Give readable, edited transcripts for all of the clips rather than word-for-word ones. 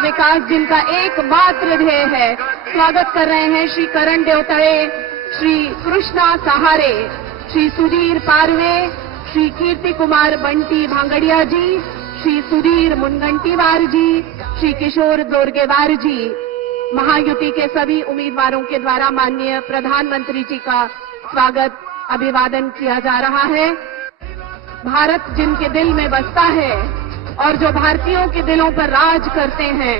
विकास, जिनका एकमात्र ध्येय है। स्वागत कर रहे हैं श्री करण देवतळे, श्री कृष्णा सहारे, श्री सुधीर पारवे, श्री कीर्ति कुमार बंटी भांगड़िया जी, श्री सुधीर मुनगंटीवार जी, श्री किशोर दोरगेवार जी। महायुति के सभी उम्मीदवारों के द्वारा माननीय प्रधानमंत्री जी का स्वागत अभिवादन किया जा रहा है। भारत जिनके दिल में बसता है और जो भारतीयों के दिलों पर राज करते हैं,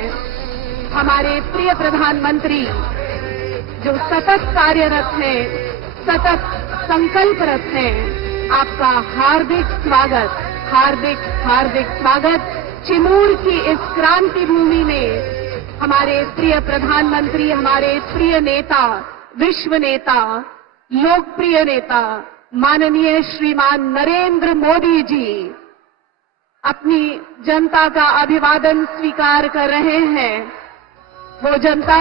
हमारे प्रिय प्रधानमंत्री जो सतत कार्यरत हैं, सतत संकल्परत हैं, आपका हार्दिक स्वागत, हार्दिक हार्दिक स्वागत। चिमूर की इस क्रांति भूमि में हमारे प्रिय प्रधानमंत्री, हमारे प्रिय नेता, विश्व नेता, लोकप्रिय नेता माननीय श्रीमान नरेंद्र मोदी जी अपनी जनता का अभिवादन स्वीकार कर रहे हैं। वो जनता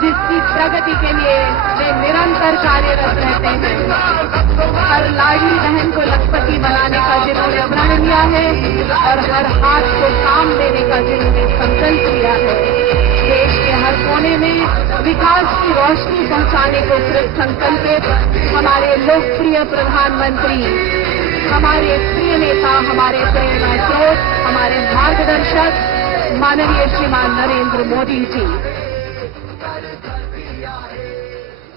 जिसकी प्रगति के लिए वे निरंतर कार्यरत रहते हैं। हर लाडली बहन को लखपति बनाने का जिन्होंने प्रण लिया है और हर हाथ को काम देने का जिन्होंने संकल्प लिया है। देश के हर कोने में विकास की रोशनी पहुंचाने को कृत संकल्पित हमारे लोकप्रिय प्रधानमंत्री, हमारे प्रिय नेता, हमारे प्रेरणा स्रोत, हमारे मार्गदर्शक माननीय श्रीमान नरेंद्र मोदी जी।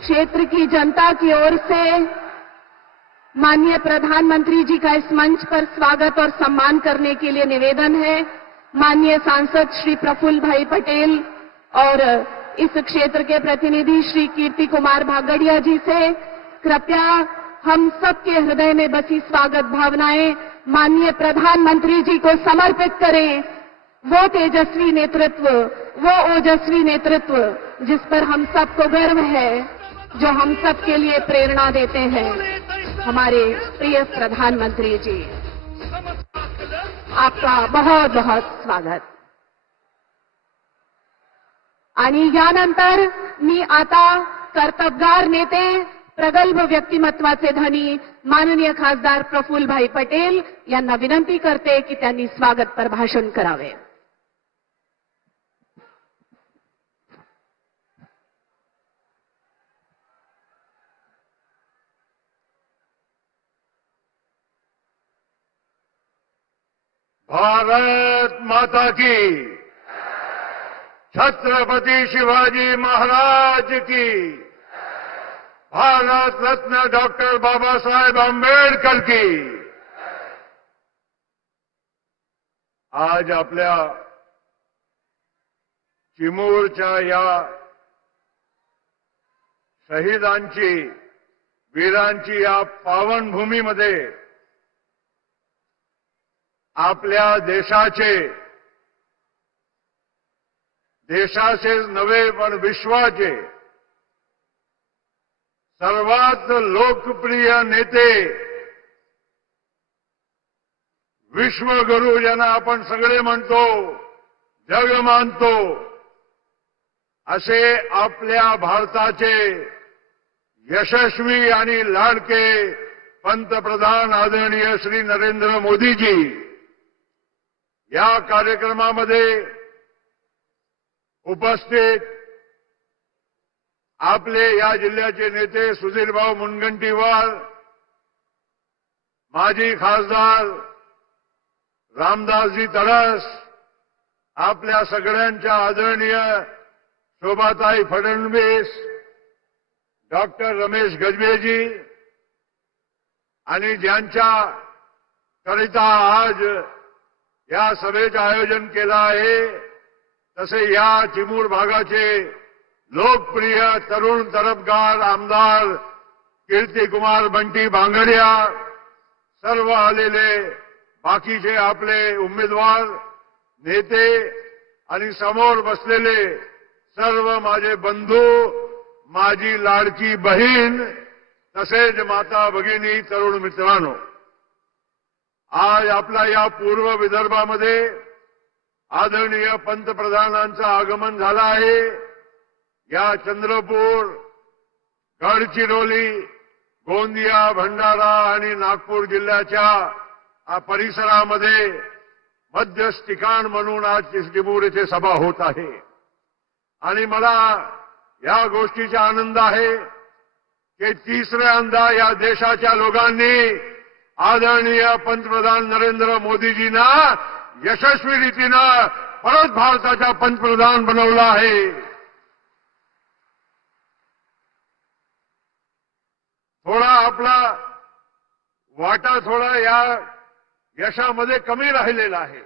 क्षेत्र की जनता की ओर से माननीय प्रधानमंत्री जी का इस मंच पर स्वागत और सम्मान करने के लिए निवेदन है। माननीय सांसद श्री प्रफुल्ल भाई पटेल और इस क्षेत्र के प्रतिनिधि श्री कीर्ति कुमार भागड़िया जी से कृपया हम सबके हृदय में बसी स्वागत भावनाएं माननीय प्रधानमंत्री जी को समर्पित करें। वो तेजस्वी नेतृत्व, वो ओजस्वी नेतृत्व जिस पर हम सबको गर्व है, जो हम सबके लिए प्रेरणा देते हैं, हमारे प्रिय प्रधानमंत्री जी। आपका बहुत बहुत स्वागत। आणि यानंतर मी आता कर्तबगार नेते, प्रगल्भ व्यक्तिमत्वाचे धनी माननीय खासदार प्रफुल्ल भाई पटेल यांना विनंती करते की त्यांनी स्वागत पर भाषण करावे। भारत माता की, छत्रपति शिवाजी महाराज की, भारत रत्न डॉक्टर बाबा साहेब आंबेडकर की। आज आपल्या चिमूरच्या या शहीदांची, वीरांची या पावनभूमीमध्ये आपल्या देशाचेच नव्हे पण विश्वाचे सर्वात लोकप्रिय नेते, विश्वगुरू ज्यांना आपण सगळे म्हणतो, जग मानतो, असे आपल्या भारताचे यशस्वी आणि लाडके पंतप्रधान आदरणीय श्री नरेंद्र मोदीजी या कार्यक्रमामध्ये उपस्थित आपले या जिल्ह्याचे नेते सुधीरभाऊ मुनगंटीवार, माजी खासदार रामदासजी तडस, आपल्या सगळ्यांच्या आदरणीय शोभाताई फडणवीस, डॉक्टर रमेश गजबेजी आणि ज्यांच्या करिता आज या सभेचे आयोजन केलं आहे, तसे या चिमूर भागाचे लोकप्रिय तरुण तरफदार आमदार कीर्ति कुमार बंटी भांगड़िया, सर्व आलेले बाकीचे आपले उमेदवार, नेते आणि समोर बसलेले सर्व माझे बंधू, माझी लाडकी बहीण, तसेच माता भगिनी, तरुण मित्रांनो, आज आपला या पूर्व विदर्भामध्ये आदरणीय पंतप्रधानांचं आगमन झालं आहे। या चंद्रपूर, गडचिरोली, गोंदिया, भंडारा आणि नागपूर जिल्ह्याच्या परिसरामध्ये मध्यस्थ ठिकाण म्हणून आज चिचलीपूर येथे सभा होत आहे आणि मला या गोष्टीचा आनंद आहे की तिसऱ्यांदा या देशाच्या लोकांनी आदरणीय पंतप्रधान नरेंद्र मोदीजींना यशस्वी रीतीनं परत भारताचा पंतप्रधान बनवला आहे. थोडा आपला वाटा थोडा या यशामध्ये कमी राहिलेला आहे.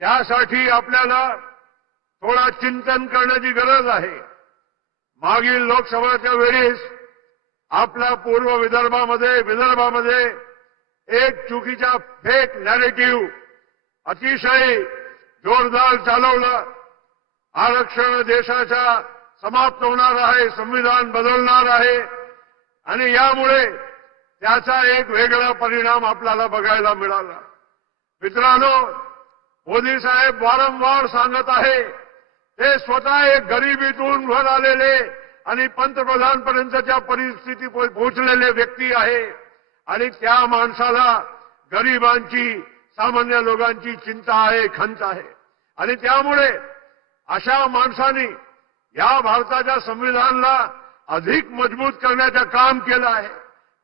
त्यासाठी आपल्याला थोडा चिंतन करण्याची गरज आहे. मागील लोकसभेच्या वेळेस आपल्या पूर्व विदर्भामध्ये एक चुकीचा फेक नॅरेटिव्ह अतिशय जोरदार चालवलं. आरक्षण देशाचा समाप्त होणार आहे, संविधान बदलणार आहे आणि यामुळे त्याचा एक वेगळा परिणाम आपल्याला बघायला मिळाला. मित्रांनो, मोदी साहेब वारंवार सांगत आहे ते स्वतः एक गरिबीतून वर आलेले आणि पंतप्रधानपर्यंतच्या परिस्थिती पोहोचलेले व्यक्ती आहे आणि त्या माणसाला गरिबांची सामान्य लोकांची चिंता आहे, खंत आहे आणि त्यामुळे अशा माणसांनी या भारताच्या संविधानाला अधिक मजबूत करण्याचं काम केलं आहे.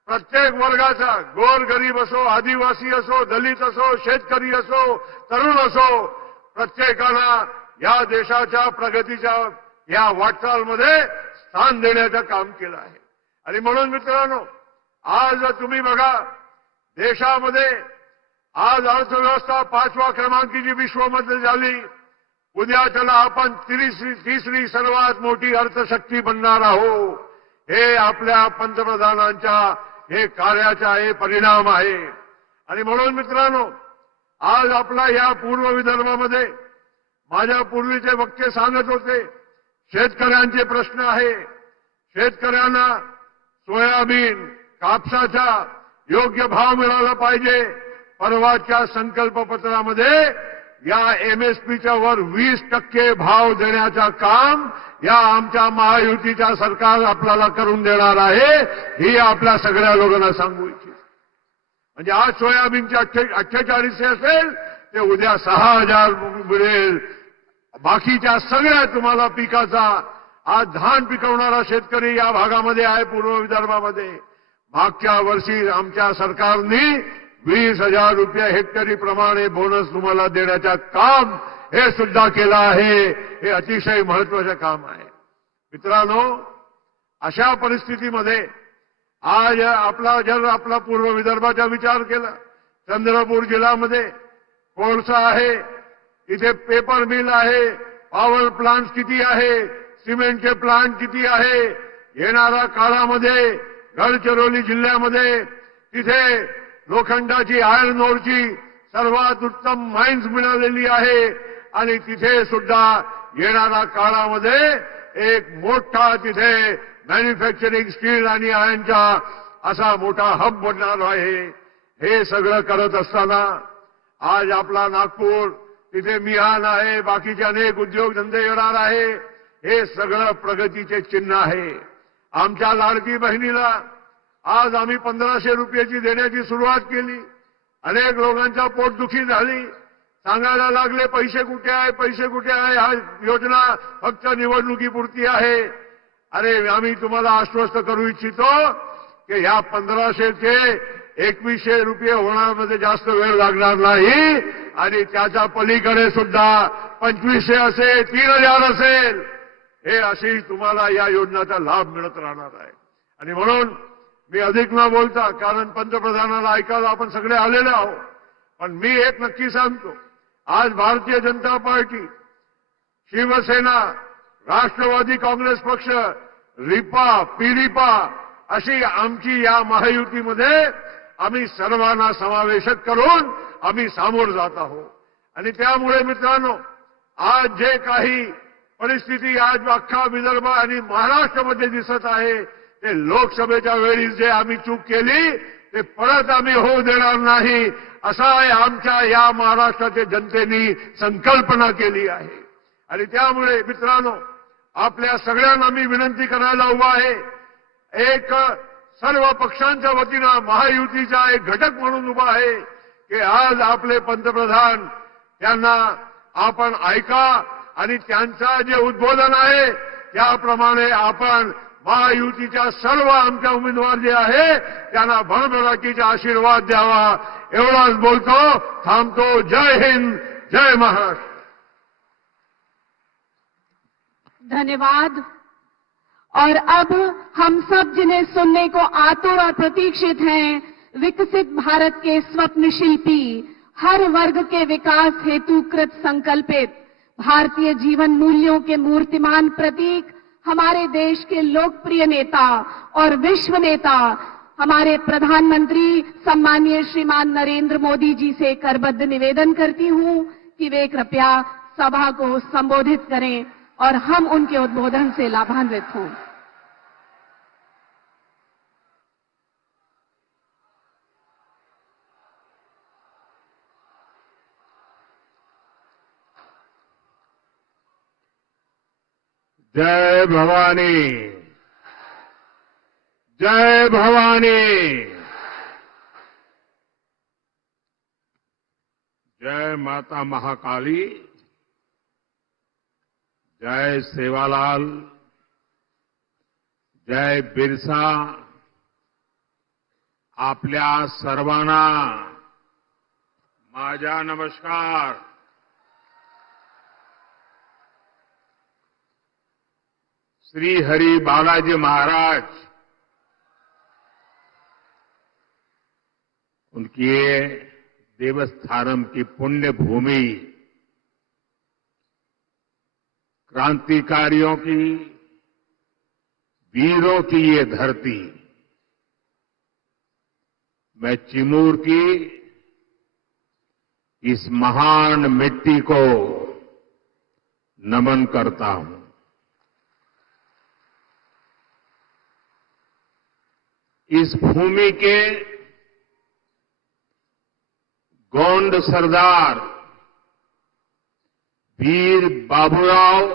प्रत्येक वर्गाचा, गोरगरीब असो, आदिवासी असो, दलित असो, शेतकरी असो, तरुण असो, प्रत्येकाला या देशाच्या प्रगतीच्या या वाटचालमध्ये स्थान देण्याचं काम केलं आहे. आणि म्हणून मित्रांनो, आज तुम्ही बघा देशामध्ये आज अर्थव्यवस्था 5व्या क्रमांकाची विश्वामध्ये झाली. उद्या त्याला आपण तिसरी सर्वात मोठी अर्थशक्ती बनणार आहोत. हे आपल्या पंतप्रधानांच्या हे कार्याचा हे परिणाम आहे. आणि म्हणून मित्रांनो, आज आपला या पूर्व विदर्भामध्ये माझ्या पूर्वीचे वक्ते सांगत होते शेतकऱ्यांचे प्रश्न आहे. शेतकऱ्यांना सोयाबीन, कापसाचा योग्य भाव मिळाला पाहिजे. परवाच्या संकल्पपत्रामध्ये या एमएसपीच्या वर 20% भाव देण्याचं काम या आमच्या महायुतीच्या सरकार आपल्याला करून देणार आहे. ही आपल्या सगळ्या लोकांना सांगू इच्छित. म्हणजे आज सोयाबीनचे 48 असेल ते उद्या 6000 मिळेल. बाकीच्या सगळ्या तुम्हाला पिकाचा आज धान पिकवणारा शेतकरी या भागामध्ये आहे पूर्व विदर्भामध्ये. मागच्या वर्षी आमच्या सरकारने 20,000 रुपये हेक्टरी प्रमाणे बोनस तुम्हाला देण्याचं काम हे सुद्धा केलं आहे. हे अतिशय महत्वाचं काम आहे. मित्रांनो, अशा परिस्थितीमध्ये आज आपला पूर्व विदर्भाचा विचार केला, चंद्रपूर जिल्ह्यामध्ये कोळसा आहे, इथे पेपर मिल आहे, पॉवर प्लांट किती आहे, सिमेंटचे प्लांट किती आहे. येणाऱ्या काळामध्ये गडचिरोली जिल्ह्यामध्ये तिथे लोखंडाची, आयर्न ओरची सर्वात उत्तम माइन्स मिळालेली आहे आणि तिथे सुद्धा येणाऱ्या काळामध्ये एक मोठा तिथे मॅन्युफॅक्चरिंग स्टील आणि आयर्नचा असा मोठा हब बनणार आहे. हे सगळं करत असताना आज आपला नागपूर तिथे मिहान आहे, बाकीचे अनेक उद्योगधंदे येणार आहे. हे सगळं प्रगतीचे चिन्ह आहे. आमच्या लाडकी बहिणीला आज आम्ही 1500 रुपयाची देण्याची सुरुवात केली. अनेक लोकांच्या पोटदुखी झाली, सांगायला लागले पैसे कुठे आहे, पैसे कुठे आहे. हा योजना फक्त निवडणुकीपुरती आहे. अरे, आम्ही तुम्हाला आश्वस्त करू इच्छितो की ह्या 1500चे 2100 रुपये होण्यामध्ये जास्त वेळ लागणार नाही आणि त्याच्या पलीकडे सुद्धा 2500 असेल, 3000 असेल, हे अशी तुम्हाला या योजनेचा लाभ मिळत राहणार आहे. आणि म्हणून मी अधिक न बोलता, कारण पंतप्रधानाला ऐकायला आपण सगळे आलेले आहोत, पण मी एक नक्की सांगतो, आज भारतीय जनता पार्टी, शिवसेना, राष्ट्रवादी काँग्रेस पक्ष, रिपा, पीडिपा अशी आमची या महायुतीमध्ये आम्ही सर्वांना समावेशक करून आम्ही सामोर जात आहोत. आणि त्यामुळे मित्रांनो, आज जे काही परिस्थिती आज अख्खा विदर्भ आणि महाराष्ट्रामध्ये दिसत आहे, ते लोकसभेच्या वेळी जे आम्ही चूक केली ते परत आम्ही होऊ देणार नाही, असा आमच्या या महाराष्ट्राच्या जनतेने संकल्पना केली आहे. आणि त्यामुळे मित्रांनो, आपल्या सगळ्यांना मी विनंती करायला उभा आहे, एक सर्व पक्षांच्या वतीनं महायुतीचा एक घटक म्हणून उभा आहे की आज आपले पंतप्रधान त्यांना आपण ऐका आणि त्यांचं जे उद्बोधन आहे त्याप्रमाणे आपण महायुतीच्या सर्व आमच्या उमेदवार जे आहे त्यांना भरभराटीचा आशीर्वाद द्यावा. एवढाच बोलतो, थांबतो. जय हिंद, जय महाराष्ट्र. धन्यवाद. और अब हम सब जिन्हें सुनने को आतुर और प्रतीक्षित हैं, विकसित भारत के स्वप्न शिल्पी, हर वर्ग के विकास हेतु कृत संकल्पित, भारतीय जीवन मूल्यों के मूर्तिमान प्रतीक, हमारे देश के लोकप्रिय नेता और विश्व नेता, हमारे प्रधानमंत्री सम्माननीय श्रीमान नरेंद्र मोदी जी से करबद्ध निवेदन करती हूं कि वे कृपया सभा को संबोधित करें और हम उनके उद्बोधन से लाभान्वित हों. जय भवानी, जय भवानी, जय माता महाकाली, जय सेवालाल, जय बिरसा. आपल्या सर्वांना माझा नमस्कार. श्री हरि बालाजी महाराज उनकी ये देवस्थानम की पुण्य भूमि, क्रांतिकारियों की, वीरों की ये धरती, मैं चिमूर की इस महान मिट्टी को नमन करता हूं. इस भूमि के गोंड सरदार वीर बाबूराव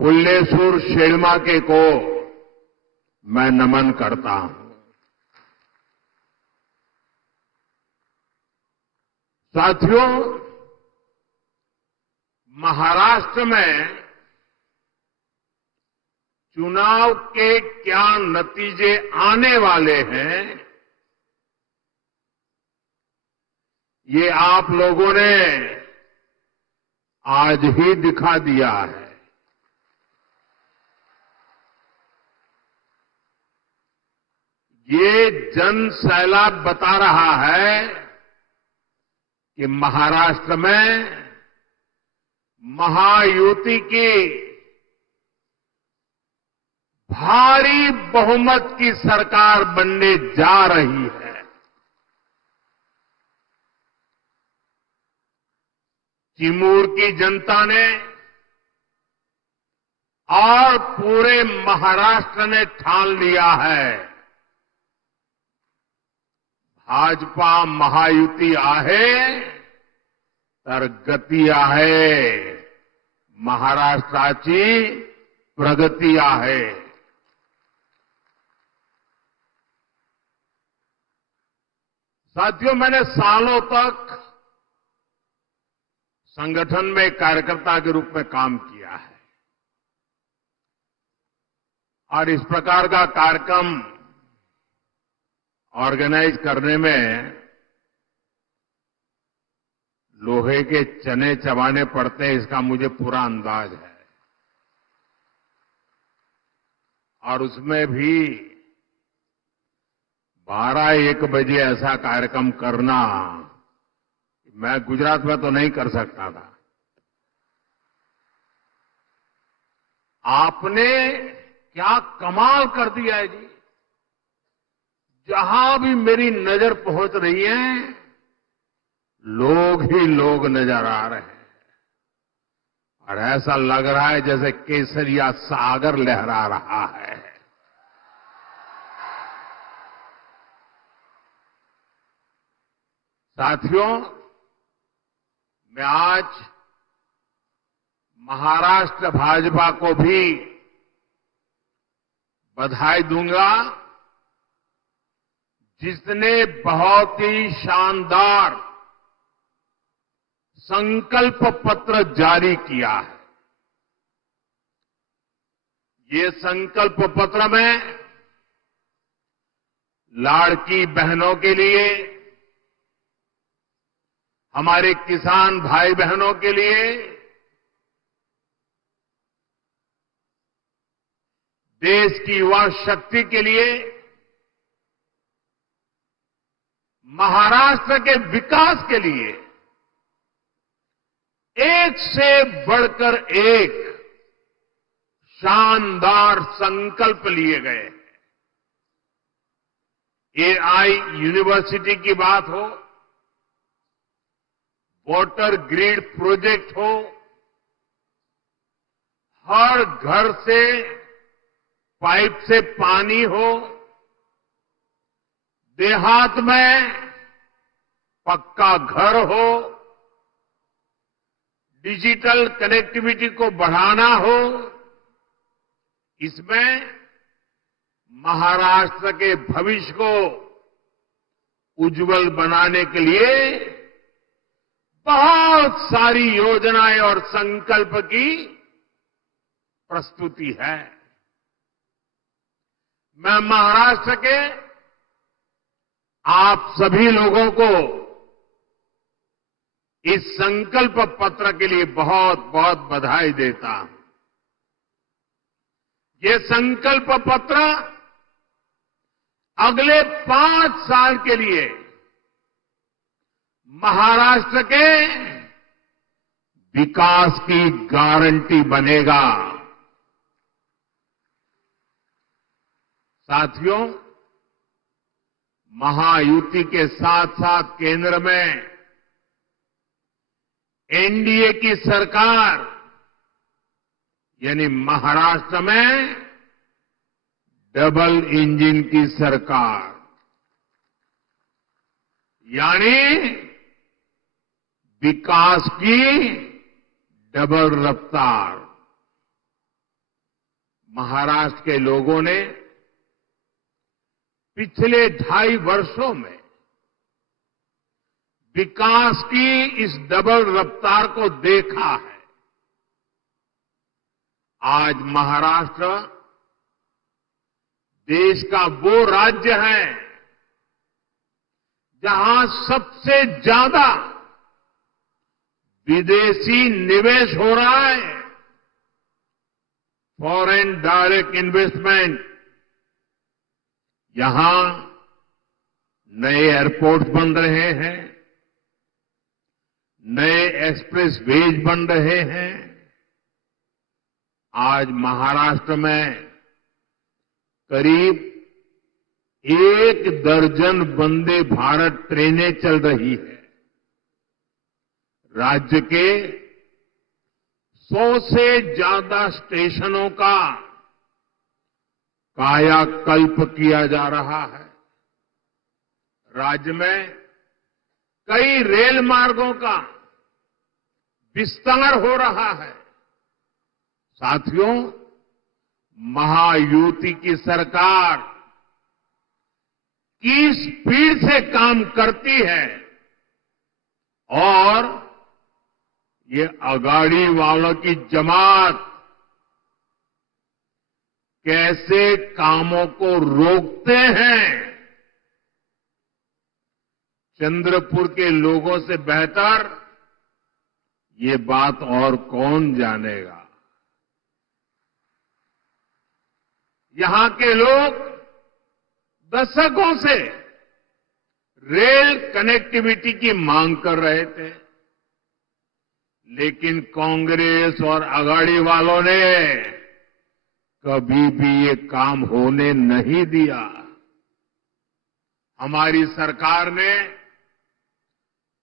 पुल्लेसूर शेळमाके को मैं नमन करता हूं. साथियों, महाराष्ट्र में चुनाव के क्या नतीजे आने वाले हैं, ये आप लोगों ने आज ही दिखा दिया है. ये जन सैलाब बता रहा है कि महाराष्ट्र में महायुति की भारी बहुमत की सरकार बनने जा रही है. चिमूर की जनता ने और पूरे महाराष्ट्र ने ठान लिया है, भाजपा महायुती आहे तर गती आहे, महाराष्ट्राची प्रगती आहे. साथियों, मैंने सालों तक संगठन में कार्यकर्ता के रूप में काम किया है और इस प्रकार का कार्यक्रम ऑर्गेनाइज करने में लोहे के चने चबाने पड़ते हैं, इसका मुझे पूरा अंदाज है. और उसमें भी 12-1 बजे ऐसा कार्यक्रम करना, मैं गुजरात में तो नहीं कर सकता था. आपने क्या कमाल कर दिया है जी. जहां भी मेरी नजर पहुंच रही है, लोग ही लोग नजर आ रहे हैं और ऐसा लग रहा है जैसे केसरिया सागर लहरा रहा है. साथियों, मैं आज महाराष्ट्र भाजपा को भी बधाई दूंगा, जिसने बहुत ही शानदार संकल्प पत्र जारी किया है। ये संकल्प पत्र में लाड़की बहनों के लिए, हमारे किसान भाई बहनों के लिए, देश की युवा शक्ति के लिए, महाराष्ट्र के विकास के लिए एक से बढ़कर एक शानदार संकल्प लिए गए हैं। एआई यूनिवर्सिटी की बात हो, वाटर ग्रिड प्रोजेक्ट हो, हर घर से पाइप से पानी हो, देहात में पक्का घर हो, डिजिटल कनेक्टिविटी को बढ़ाना हो, इसमें महाराष्ट्र के भविष्य को उज्जवल बनाने के लिए बहुत सारी योजनाएं और संकल्प की प्रस्तुति है। मैं महाराष्ट्र के आप सभी लोगों को इस संकल्प पत्र के लिए बहुत बहुत बधाई देता हूं। ये संकल्प पत्र अगले 5 साल के लिए महाराष्ट्र के विकास की गारंटी बनेगा। साथियों, महायुति के साथ साथ केंद्र में एनडीए की सरकार यानी महाराष्ट्र में डबल इंजन की सरकार यानी विकास की डबल रफ्तार। महाराष्ट्र के लोगों ने पिछले 2.5 वर्षों में विकास की इस डबल रफ्तार को देखा है। आज महाराष्ट्र देश का वो राज्य है जहां सबसे ज्यादा विदेशी निवेश हो रहा है। फॉरेन डायरेक्ट इन्वेस्टमेंट, यहां नए एयरपोर्ट बन रहे हैं, नए एक्सप्रेस वेज बन रहे हैं। आज महाराष्ट्र में करीब 1 दर्जन वंदे भारत ट्रेनें चल रही है। राज्य के 100 से ज्यादा स्टेशनों का कायाकल्प किया जा रहा है। राज्य में कई रेल मार्गों का विस्तार हो रहा है। साथियों, महायुति की सरकार की स्पीड से काम करती है और ये अगाड़ी वालों की जमात कैसे कामों को रोकते हैं, चंद्रपुर के लोगों से बेहतर ये बात और कौन जानेगा। यहां के लोग दशकों से रेल कनेक्टिविटी की मांग कर रहे थे, लेकिन कांग्रेस और अगाड़ी वालों ने कभी भी ये काम होने नहीं दिया। हमारी सरकार ने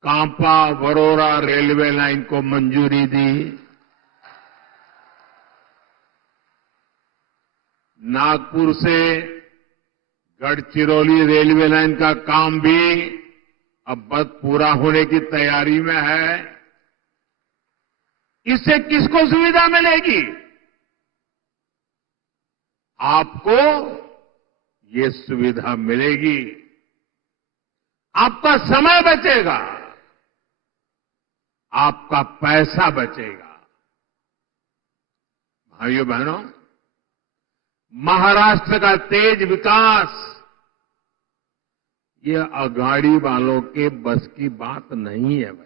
कांपा वरोरा रेलवे लाइन को मंजूरी दी। नागपुर से गढ़चिरौली रेलवे लाइन का काम भी अब बस पूरा होने की तैयारी में है। इससे किसको सुविधा मिलेगी? आपको ये सुविधा मिलेगी, आपका समय बचेगा। आपका पैसा बचेगा। भाइयों बहनों, महाराष्ट्र का तेज विकास ये अघाड़ी वालों के बस की बात नहीं है भाई।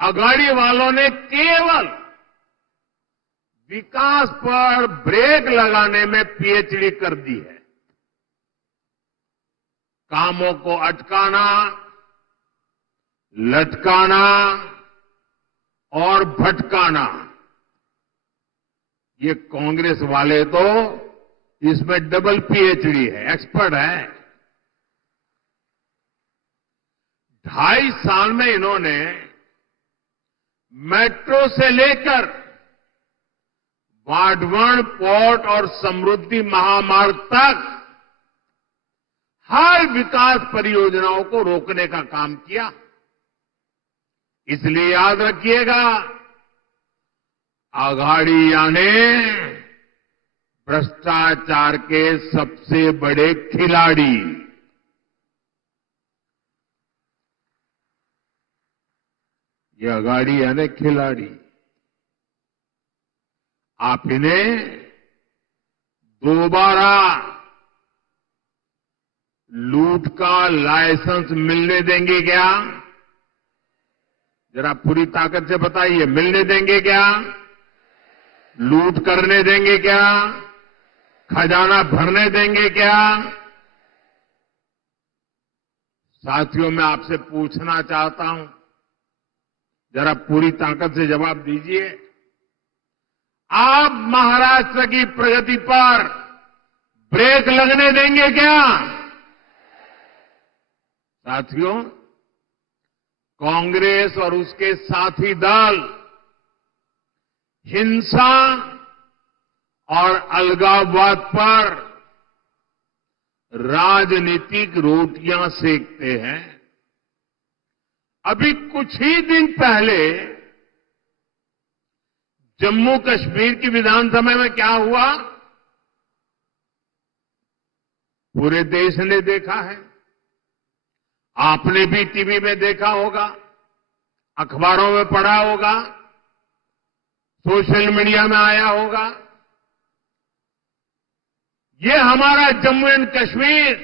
अघाड़ी वालों ने केवल विकास पर ब्रेक लगाने में पीएचडी कर दी है। कामों को अटकाना, लटकाना और भटकाना, ये कांग्रेस वाले तो इसमें डबल पीएचडी है, एक्सपर्ट है। 2.5 साल में इन्होंने मेट्रो से लेकर वाढवण पोर्ट और समृद्धि महामार्ग तक हर विकास परियोजनाओं को रोकने का काम किया। इसलिए याद रखिएगा, अघाड़ियां ने भ्रष्टाचार के सबसे बड़े खिलाड़ी, ये अघाड़ियां ने खिलाड़ी, आप इन्हें दोबारा लूट का लाइसेंस मिलने देंगे क्या? जरा पूरी ताकत से बताइए, मिलने देंगे क्या? लूट करने देंगे क्या? खजाना भरने देंगे क्या? साथियों, मैं आपसे पूछना चाहता हूं, जरा पूरी ताकत से जवाब दीजिए। आप महाराष्ट्र की प्रगति पर ब्रेक लगने देंगे क्या? साथियों, कांग्रेस और उसके साथी दल हिंसा और अलगाववाद पर राजनीतिक रोटियां सेकते हैं। अभी कुछ ही दिन पहले जम्मू कश्मीर की विधानसभा में क्या हुआ, पूरे देश ने देखा है। आपने भी टीवी में देखा होगा, अखबारों में पढ़ा होगा, सोशल मीडिया में आया होगा। ये हमारा जम्मू एंड कश्मीर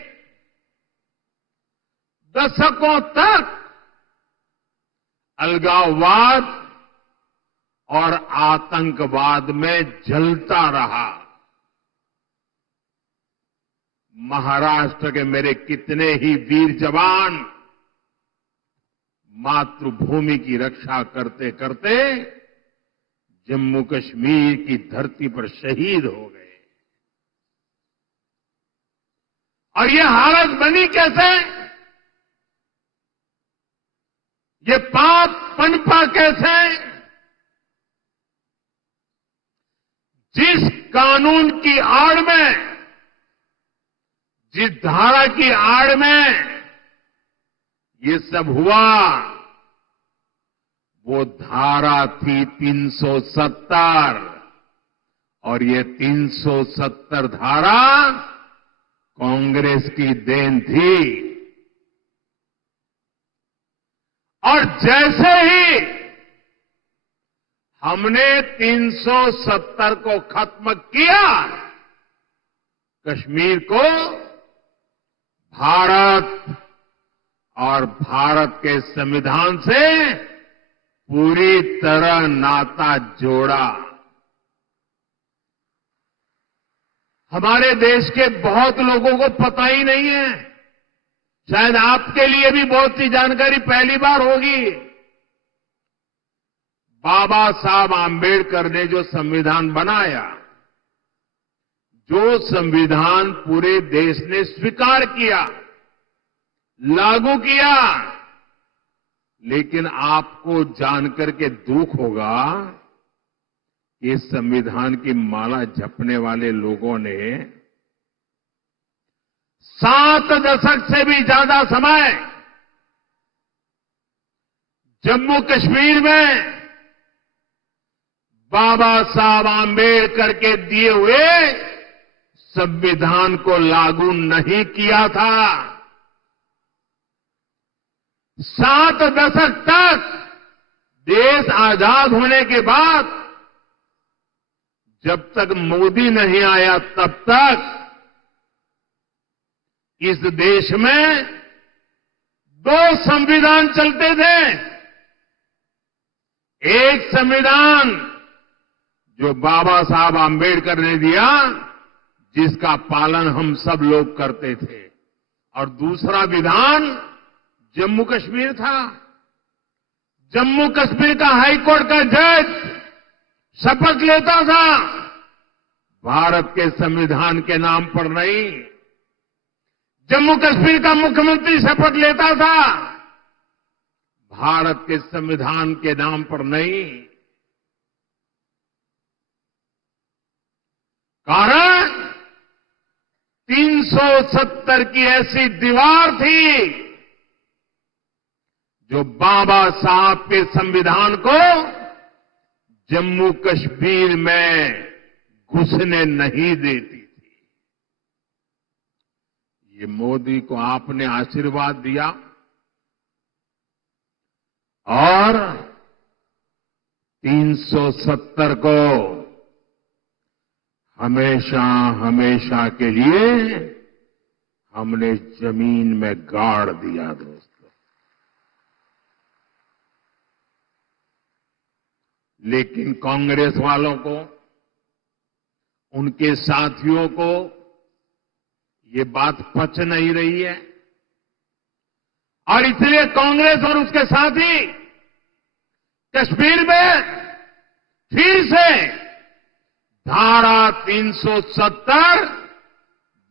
दशकों तक अलगाववाद और आतंकवाद में जलता रहा। महाराष्ट्र के मेरे कितने ही वीर जवान मातृभूमि की रक्षा करते करते जम्मू कश्मीर की धरती पर शहीद हो गए। और ये हालत बनी कैसे? ये पाप पनपा कैसे? जिस कानून की आड़ में, जिस धारा की आड़ में ये सब हुआ, वो धारा थी 370, और ये 370 धारा कांग्रेस की देन थी। और जैसे ही हमने 370 को खत्म किया, कश्मीर को भारत और भारत के संविधान से पूरी तरह नाता जोड़ा। हमारे देश के बहुत लोगों को पता ही नहीं है, शायद आपके लिए भी बहुत सी जानकारी पहली बार होगी। बाबा साहब आंबेडकर ने जो संविधान बनाया, जो संविधान पूरे देश ने स्वीकार किया, लागू किया, लेकिन आपको जानकर के दुख होगा, इस संविधान की माला जपने वाले लोगों ने 7 दशक से भी ज्यादा समय जम्मू कश्मीर में बाबा साहब आंबेडकर के दिए हुए संविधान को लागू नहीं किया था। 7 दशक तक देश आजाद होने के बाद जब तक मोदी नहीं आया तब तक इस देश में 2 संविधान चलते थे। एक संविधान जो बाबा साहब आंबेडकर ने दिया, जिसका पालन हम सब लोग करते थे, और दूसरा विधान जम्मू कश्मीर था। जम्मू कश्मीर का हाईकोर्ट का जज शपथ लेता था भारत के संविधान के नाम पर नहीं। जम्मू कश्मीर का मुख्यमंत्री शपथ लेता था भारत के संविधान के नाम पर नहीं। कारण 370 की ऐसी दीवार थी जो बाबा साहब के संविधान को जम्मू कश्मीर में घुसने नहीं देती थी। ये मोदी को आपने आशीर्वाद दिया और 370 को हमेशा हमेशा के लिए हमने जमीन में गाड़ दिया। दोस्तों, लेकिन कांग्रेस वालों को, उनके साथियों को ये बात पच नहीं रही है और इसलिए कांग्रेस और उसके साथी कश्मीर में फिर से धारा 370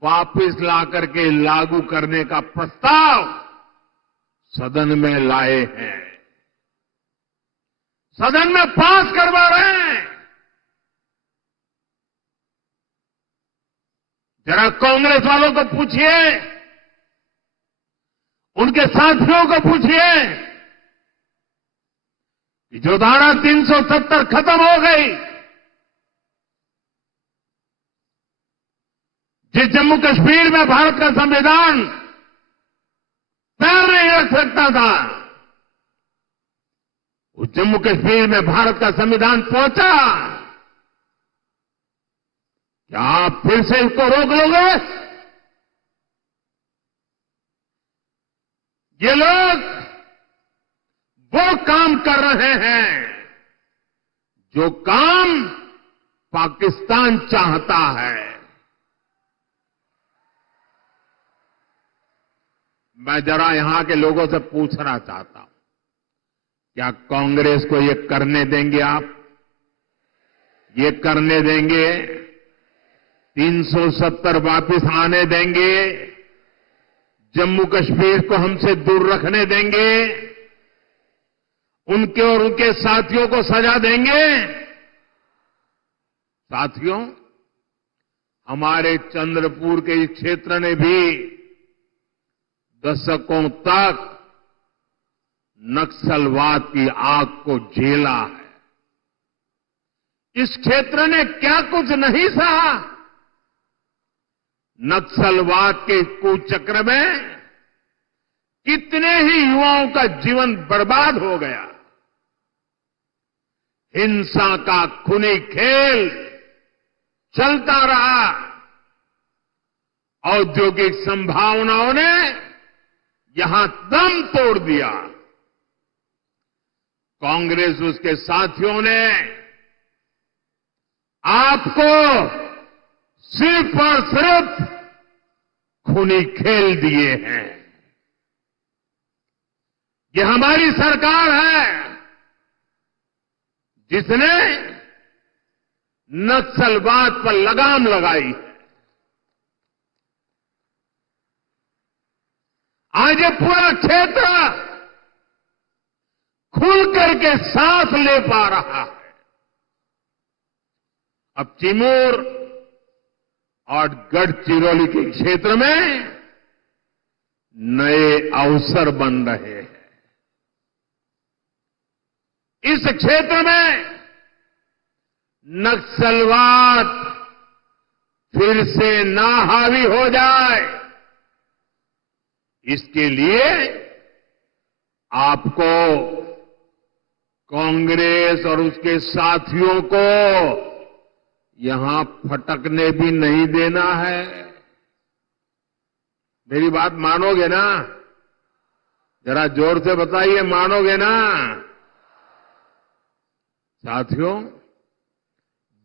वापस लाकर के लागू करने का प्रस्ताव सदन में लाए हैं, सदन में पास करवा रहे हैं। जरा कांग्रेस वालों को पूछिए, उनके साथियों को पूछिए कि जो धारा 370 खत्म हो गई, जिस जम्मू कश्मीर में भारत का संविधान पैर नहीं रख सकता था, उस जम्मू कश्मीर में भारत का संविधान पहुंचा। क्या आप फिर से इसको रोक लोगे? ये लोग वो काम कर रहे हैं जो काम पाकिस्तान चाहता है। मैं जरा यहां के लोगों से पूछना चाहता हूं, क्या कांग्रेस को ये करने देंगे आप? ये करने देंगे? 370 वापस आने देंगे? जम्मू कश्मीर को हमसे दूर रखने देंगे? उनके और उनके साथियों को सजा देंगे? साथियों, हमारे चंद्रपुर के इस क्षेत्र ने भी दशकों तक नक्सलवाद की आग को झेला है। इस क्षेत्र ने क्या कुछ नहीं सहा। नक्सलवाद के कुचक्र में कितने ही युवाओं का जीवन बर्बाद हो गया। हिंसा का खूनी खेल चलता रहा। औद्योगिक संभावनाओं ने यहां दम तोड़ दिया। कांग्रेस उसके साथियों ने आपको सिर्फ और सिर्फ खूनी खेल दिए हैं। ये हमारी सरकार है जिसने नक्सलवाद पर लगाम लगाई है। आज ये पूरा क्षेत्र खुल करके सांस ले पा रहा है। अब चिमूर और गढ़चिरौली के क्षेत्र में नए अवसर बन रहे हैं। इस क्षेत्र में नक्सलवाद फिर से ना हावी हो जाए, इसके लिए आपको कांग्रेस और उसके साथियों को यहां फटकने भी नहीं देना है। मेरी बात मानोगे ना? जरा जोर से बताइए, मानोगे ना? साथियों,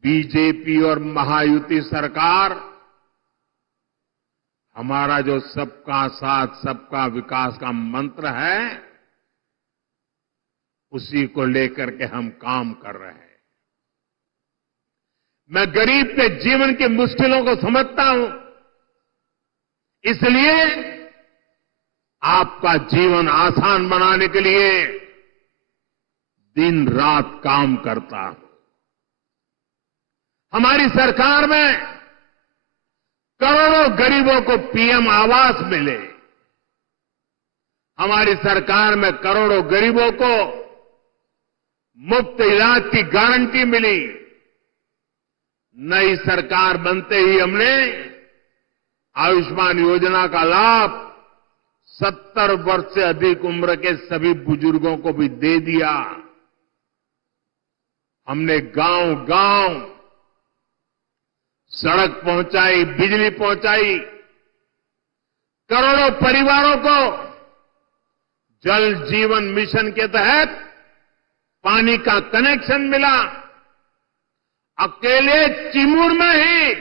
बीजेपी और महायुति सरकार हमारा जो सबका साथ सबका विकास का मंत्र है, उसी को लेकर के हम काम कर रहे हैं। मैं गरीब के जीवन की मुश्किलों को समझता हूं, इसलिए आपका जीवन आसान बनाने के लिए दिन रात काम करता हूं। हमारी सरकार में करोड़ों गरीबों को पीएम आवास मिले। हमारी सरकार में करोड़ों गरीबों को मुफ्त इलाज की गारंटी मिली। नई सरकार बनते ही हमने आयुष्मान योजना का लाभ 70 वर्ष से अधिक उम्र के सभी बुजुर्गों को भी दे दिया। हमने गांव-गांव सड़क पहुंचाई, बिजली पहुंचाई, करोड़ों परिवारों को जल जीवन मिशन के तहत पानी का कनेक्शन मिला। अकेले चिमूर में ही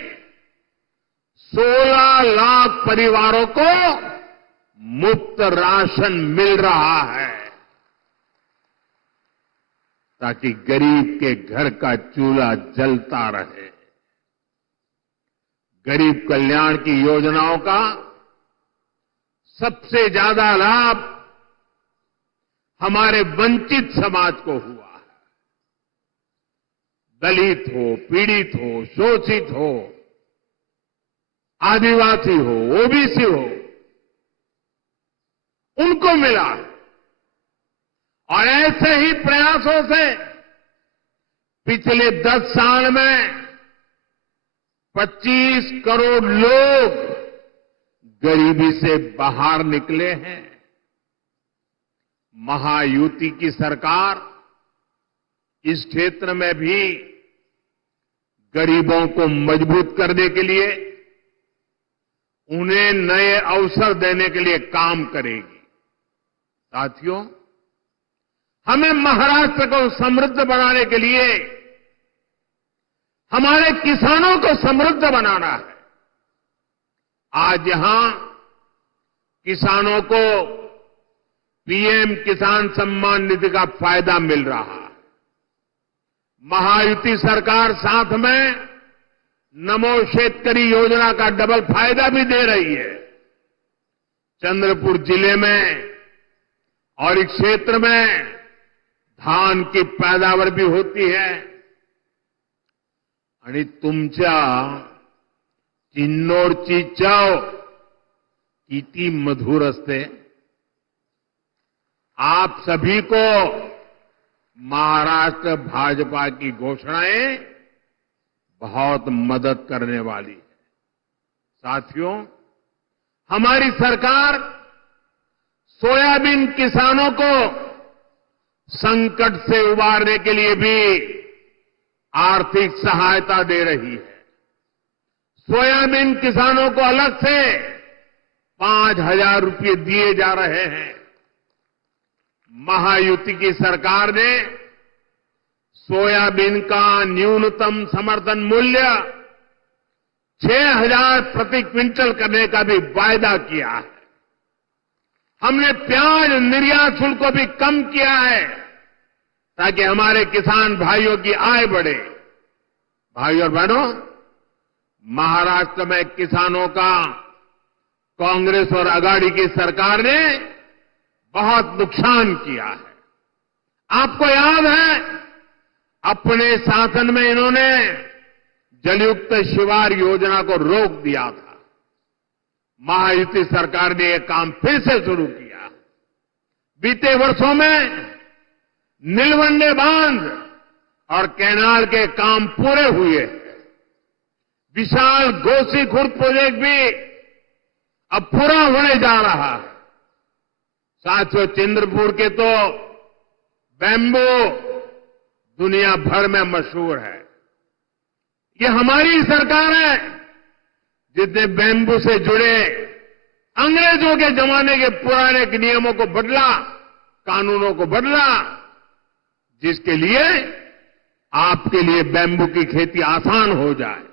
16 लाख परिवारों को मुफ्त राशन मिल रहा है, ताकि गरीब के घर का चूल्हा जलता रहे। गरीब कल्याण की योजनाओं का सबसे ज्यादा लाभ हमारे वंचित समाज को हुआ है। दलित हो, पीड़ित हो, शोषित हो, आदिवासी हो, ओबीसी हो, उनको मिला। और ऐसे ही प्रयासों से पिछले 10 साल में 25 करोड़ लोग गरीबी से बाहर निकले हैं। महायुति की सरकार इस क्षेत्र में भी गरीबों को मजबूत करने के लिए, उन्हें नए अवसर देने के लिए काम करेगी। साथियों, हमें महाराष्ट्र को समृद्ध बनाने के लिए हमारे किसानों को समृद्ध बनाना है। आज यहां किसानों को पीएम किसान सम्मान निधि का फायदा मिल रहा है। महायुति सरकार साथ में नमो शेतकरी योजना का डबल फायदा भी दे रही है। चंद्रपुर जिले में और इस क्षेत्र में धान की पैदावार भी होती है। आणि तुमच्या चिन्नोरची चव किती मधुर असते। आप सभी को महाराष्ट्र भाजपा की घोषणाएं बहुत मदद करने वाली है। साथियों, हमारी सरकार सोयाबीन किसानों को संकट से उबारने के लिए भी आर्थिक सहायता दे रही है। सोयाबीन किसानों को अलग से 5,000 रुपये दिए जा रहे हैं। महायुति की सरकार ने सोयाबीन का न्यूनतम समर्थन मूल्य 6,000 प्रति क्विंटल करने का भी वायदा किया है। हमने प्याज निर्यात शुल्क को भी कम किया है, ताकि हमारे किसान भाइयों की आय बढ़े। भाइयों और बहनों, महाराष्ट्र में किसानों का कांग्रेस और अघाड़ी की सरकार ने बहुत नुकसान किया है। आपको याद है, अपने शासन में इन्होंने जलयुक्त शिवार योजना को रोक दिया था। महायुति सरकार ने यह काम फिर से शुरू किया। बीते वर्षों में नीलवंडे बांध और कैनाल के काम पूरे हुए। विशाल घोसी खुर्द प्रोजेक्ट भी अब पूरा होने जा रहा है। साथियों, चंद्रपुर के तो बैम्बू दुनिया भर में मशहूर है। ये हमारी सरकार है जिसने बैम्बू से जुड़े अंग्रेजों के जमाने के पुराने नियमों को बदला, कानूनों को बदला, जिसके लिए आपके लिए बैम्बू की खेती आसान हो जाए।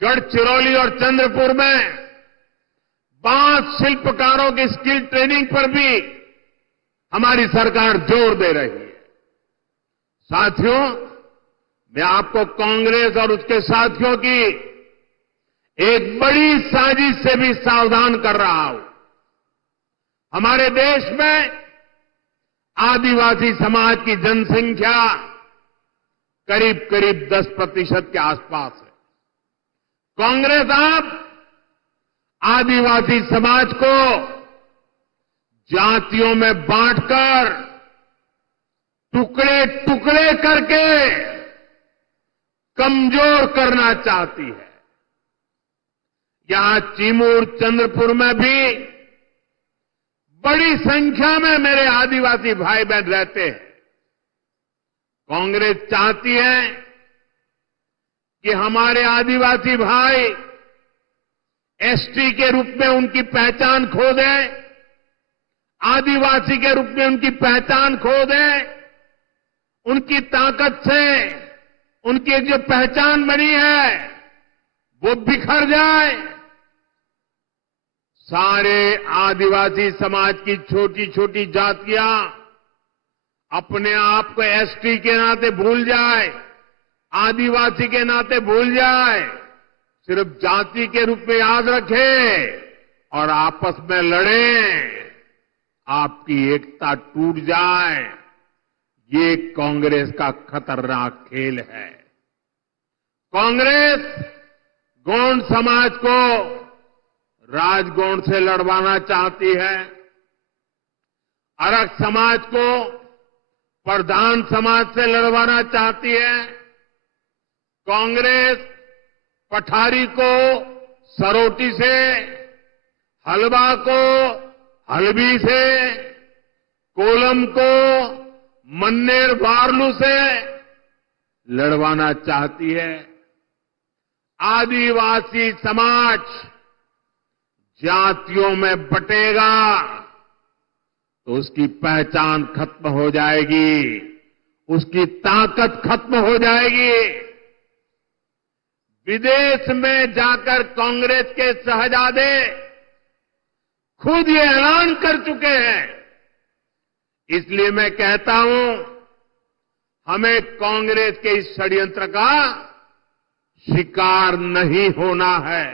गढ़चिरौली और चंद्रपुर में बांस शिल्पकारों की स्किल ट्रेनिंग पर भी हमारी सरकार जोर दे रही है। साथियों, मैं आपको कांग्रेस और उसके साथियों की एक बड़ी साजिश से भी सावधान कर रहा हूं। हमारे देश में आदिवासी समाज की जनसंख्या करीब करीब 10% के आसपास है। कांग्रेस आप आदिवासी समाज को जातियों में बांटकर टुकड़े टुकड़े करके कमजोर करना चाहती है। यहां चिमूर चंद्रपुर में भी बड़ी संख्या में मेरे आदिवासी भाई बहन रहते हैं। कांग्रेस चाहती है कि हमारे आदिवासी भाई एसटी के रूप में उनकी पहचान खो दें, आदिवासी के रूप में उनकी पहचान खो दें, उनकी ताकत से उनकी एक जो पहचान बनी है वो बिखर जाए। सारे आदिवासी समाज की छोटी छोटी जातियां अपने आप को एसटी के नाते भूल जाए, आदिवासी के नाते भूल जाए, सिर्फ जाति के रूप में याद रखें और आपस में लड़ें, आपकी एकता टूट जाए। ये कांग्रेस का खतरनाक खेल है। कांग्रेस गोंड समाज को राजगोंड से लड़वाना चाहती है, अरग समाज को प्रधान समाज से लड़वाना चाहती है। कांग्रेस पठारी को सरोटी से, हलवा को हलबी से, कोलम को मन्नेर वार्लू से लड़वाना चाहती है। आदिवासी समाज जातियों में बटेगा तो उसकी पहचान खत्म हो जाएगी, उसकी ताकत खत्म हो जाएगी। विदेश में जाकर कांग्रेस के शहजादे खुद ये ऐलान कर चुके हैं। इसलिए मैं कहता हूं, हमें कांग्रेस के इस षड्यंत्र का शिकार नहीं होना है,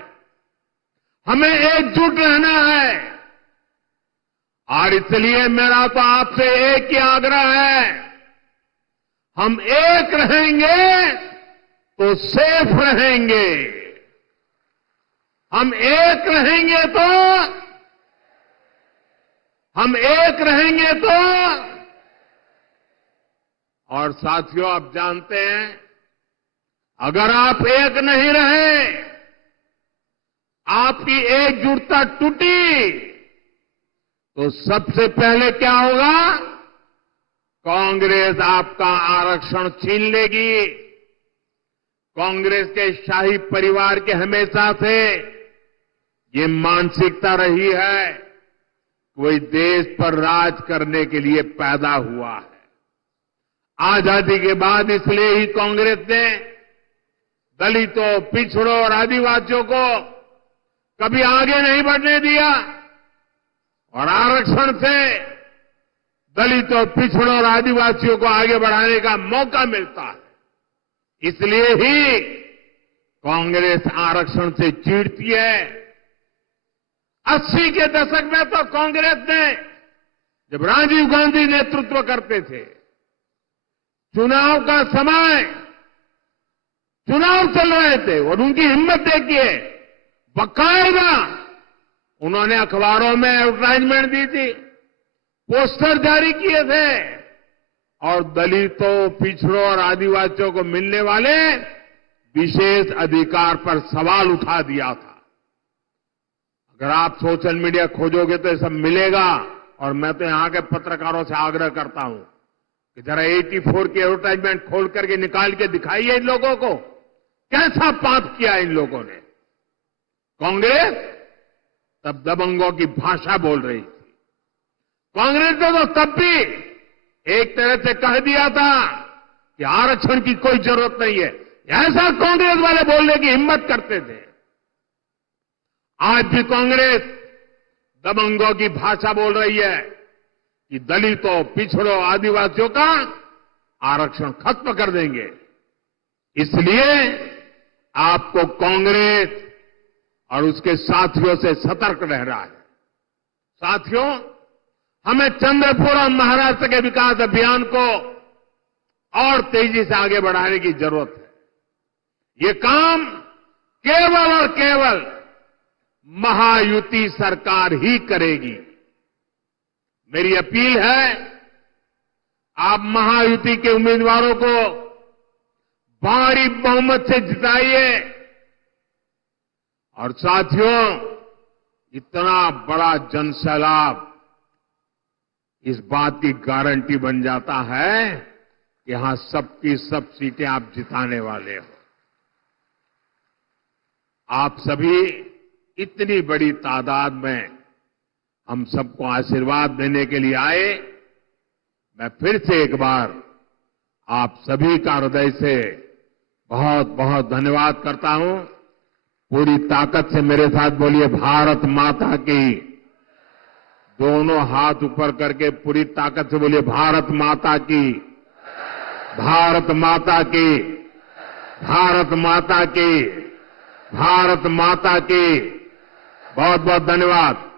हमें एकजुट रहना है। और इसलिए मेरा तो आपसे एक ही आग्रह है, हम एक रहेंगे तो सेफ रहेंगे, हम एक रहेंगे तो और साथियों, आप जानते हैं, अगर आप एक नहीं रहे, आपकी एकजुटता टूटी, तो सबसे पहले क्या होगा? कांग्रेस आपका आरक्षण छीन लेगी। कांग्रेस के शाही परिवार के हमेशा से ये मानसिकता रही है, कोई देश पर राज करने के लिए पैदा हुआ है। आजादी के बाद इसलिए ही कांग्रेस ने दलितों, पिछड़ों और आदिवासियों को कभी आगे नहीं बढ़ने दिया और आरक्षण से दलितों, पिछड़ों और आदिवासियों को आगे बढ़ाने का मौका मिलता है। इसलिए ही कांग्रेस आरक्षण से चिढ़ती है। 80 के दशक में तो कांग्रेस ने, जब राजीव गांधी नेतृत्व करते थे, चुनाव का समय, चुनाव चल रहे थे और उनकी हिम्मत देखिए, बाकायदा उन्होंने अखबारों में एडवर्टाइजमेंट दी थी, पोस्टर जारी किए थे और दलितों, पिछड़ों और आदिवासियों को मिलने वाले विशेष अधिकार पर सवाल उठा दिया था। अगर आप सोशल मीडिया खोजोगे तो ये सब मिलेगा। और मैं तो यहां के पत्रकारों से आग्रह करता हूं कि जरा 84 की एडवर्टाइजमेंट खोल करके निकाल के दिखाइए इन लोगों को, कैसा पाप किया इन लोगों ने। कांग्रेस तब दबंगों की भाषा बोल रही थी। कांग्रेस ने तो तब भी एक तरह से कह दिया था कि आरक्षण की कोई जरूरत नहीं है। ऐसा कांग्रेस वाले बोलने की हिम्मत करते थे। आज भी कांग्रेस दबंगों की भाषा बोल रही है कि दलितों, पिछड़ों, आदिवासियों का आरक्षण खत्म कर देंगे। इसलिए आपको कांग्रेस और उसके साथियों से सतर्क रहना है। साथियों, हमें चंद्रपुर और महाराष्ट्र के विकास अभियान को और तेजी से आगे बढ़ाने की जरूरत है। ये काम केवल और केवल महायुति सरकार ही करेगी। मेरी अपील है, आप महायुति के उम्मीदवारों को भारी बहुमत से जिताइए। और साथियों, इतना बड़ा जनसैलाब इस बात की गारंटी बन जाता है कि यहां सबकी सब सीटें आप जिताने वाले हो। आप सभी इतनी बड़ी तादाद में हम सबको आशीर्वाद देने के लिए आए। मैं फिर से एक बार आप सभी का हृदय से बहुत बहुत धन्यवाद करता हूं। पूरी ताकत से मेरे साथ बोलिए, भारत माता की। दोनों हाथ ऊपर करके पूरी ताकत से बोलिए, भारत माता की, भारत माता की, भारत माता की, भारत माता की। बहुत बहुत धन्यवाद।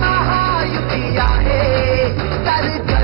महायुति आहे, कर